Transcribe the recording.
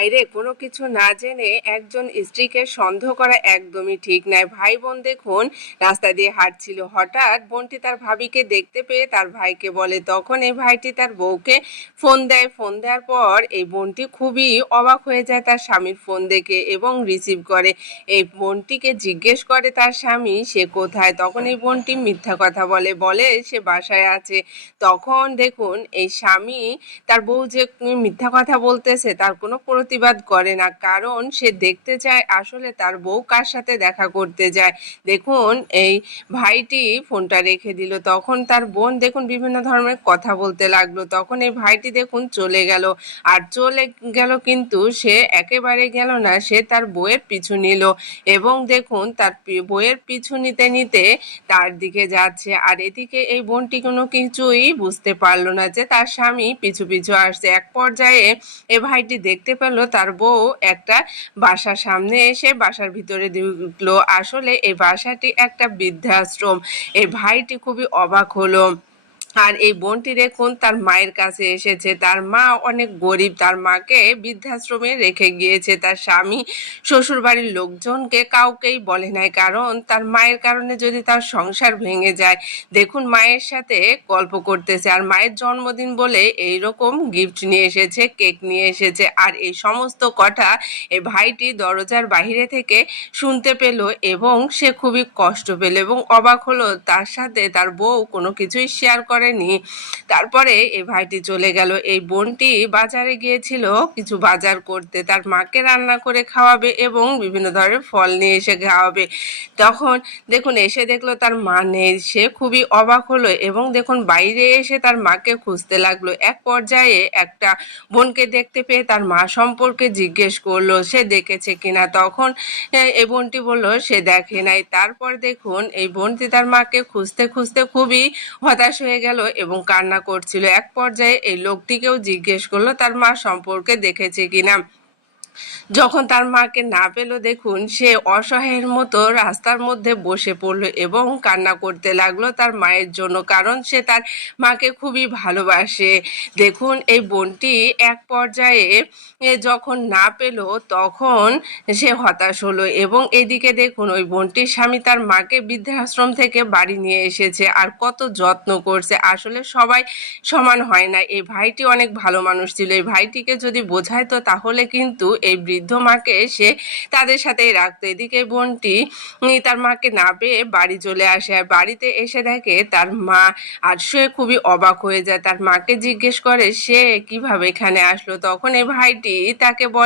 ভাইরে কোনো কিছু না জেনে একজন স্ত্রীকে সন্দেহ করা একদমই ঠিক নয়। ভাই বোন দেখুন রাস্তা দিয়ে হাঁটছিল, হঠাৎ বোনটি তার ভাবিকে দেখতে পেয়ে তার ভাইকে বলে। তখন এই ভাইটি তার বউকে ফোন দেয়। ফোন দেওয়ার পর এই বোনটি খুবই অবাক হয়ে যায় তার স্বামীর ফোন দেখে এবং রিসিভ করে। এই বোনটিকে জিজ্ঞেস করে তার স্বামী সে কোথায়। তখন এই বোনটি মিথ্যা কথা বলে, বলে সে বাসায় আছে। তখন দেখুন এই স্বামী তার বউ যে মিথ্যা কথা বলতেছে তার কোনো প্রতিবাদ করে না, কারণ সে দেখতে চায় আসলে তার বউ কার সাথে দেখা করতে যায়। দেখুন এই ভাইটি ফোনটা রেখে দিল। তখন তার বোন দেখুন বিভিন্ন ধরনের কথা বলতে লাগলো। তখন এই ভাইটি দেখুন চলে গেল। আর চলে গেল কিন্তু সে একেবারে গেল না, সে তার বউয়ের পিছু নিল এবং দেখুন তার বউয়ের পিছু নিতে নিতে তার দিকে যাচ্ছে। আর এদিকে এই বোনটি কোনো কিছুই বুঝতে পারলো না যে তার স্বামী পিছু পিছু আসছে। এক পর্যায়ে এ ভাইটি দেখতে পেল তার বউ একটা বাসার সামনে এসে বাসার ভিতরে ঢুকলো। আসলে এই বাসাটি একটা বৃদ্ধাশ্রম। এই ভাইটি খুবই অবাক হলো। আর এই বোনটি দেখুন তার মায়ের কাছে এসেছে। তার মা অনেক গরিব, তার মাকে বৃদ্ধাশ্রমে রেখে গিয়েছে। তার স্বামী শ্বশুর বাড়ির লোকজনকে কাউকেই বলে নাই, কারণ তার মায়ের কারণে যদি তার সংসার ভেঙে যায়। দেখুন মায়ের সাথে গল্প করতেছে, আর মায়ের জন্মদিন বলে এইরকম গিফট নিয়ে এসেছে, কেক নিয়ে এসেছে। আর এই সমস্ত কথা এই ভাইটি দরজার বাহিরে থেকে শুনতে পেল এবং সে খুবই কষ্ট পেল এবং অবাক হলো। তার সাথে তার বউ কোনো কিছুই শেয়ার করেনি। তারপরে এই ভাইটি চলে গেল। এই বোনটি বাজারে গিয়েছিল কিছু বাজার করতে, তার মাকে রান্না করে খাওয়াবে এবং বিভিন্ন ধরনের ফল নিয়ে এসে খাওয়াবে। তখন দেখুন এসে দেখলো তার মা নেই, সে খুবই অবাক হলো এবং দেখুন বাইরে এসে তার মাকে খুঁজতে লাগলো। এক পর্যায়ে একটা বোনকে দেখতে পেয়ে তার মা সম্পর্কে জিজ্ঞেস করলো সে দেখেছে কিনা। তখন এই বোনটি বলল সে দেখে নাই। তারপর দেখুন এই বোনটি তার মাকে খুঁজতে খুঁজতে খুবই হতাশ হয়ে গেল এবং কান্না করছিল। এক পর্যায়ে এই লোকটিকেও জিজ্ঞেস করলো তার মা সম্পর্কে দেখেছে কিনা। যখন তার মাকে না পেল দেখুন সে অসহায়ের মতো রাস্তার মধ্যে বসে পড়লো এবং কান্না করতে লাগলো তার মায়ের জন্য, কারণ সে তার মাকে খুবই ভালোবাসে। দেখুন এই বোনটি এক পর্যায়ে যখন না পেল তখন সে হতাশ হলো এবং এদিকে দেখুন ওই বোনটির স্বামী তার মাকে বৃদ্ধাশ্রম থেকে বাড়ি নিয়ে এসেছে আর কত যত্ন করছে। আসলে সবাই সমান হয় না। এই ভাইটি অনেক ভালো মানুষ ছিল। এই ভাইটিকে যদি বোঝাইতো তাহলে কিন্তু এই বৃদ্ধ মাকে সে তাদের সাথেই রাখতো। এদিকে বোনটি তার মাকে না পেয়ে বাড়ি চলে আসে, আর বাড়িতে এসে দেখে তার মা। আর সে খুবই অবাক হয়ে যায়, তার মাকে জিজ্ঞেস করে সে কিভাবে এখানে আসলো। তখন এই ভাইটি তাকে বলে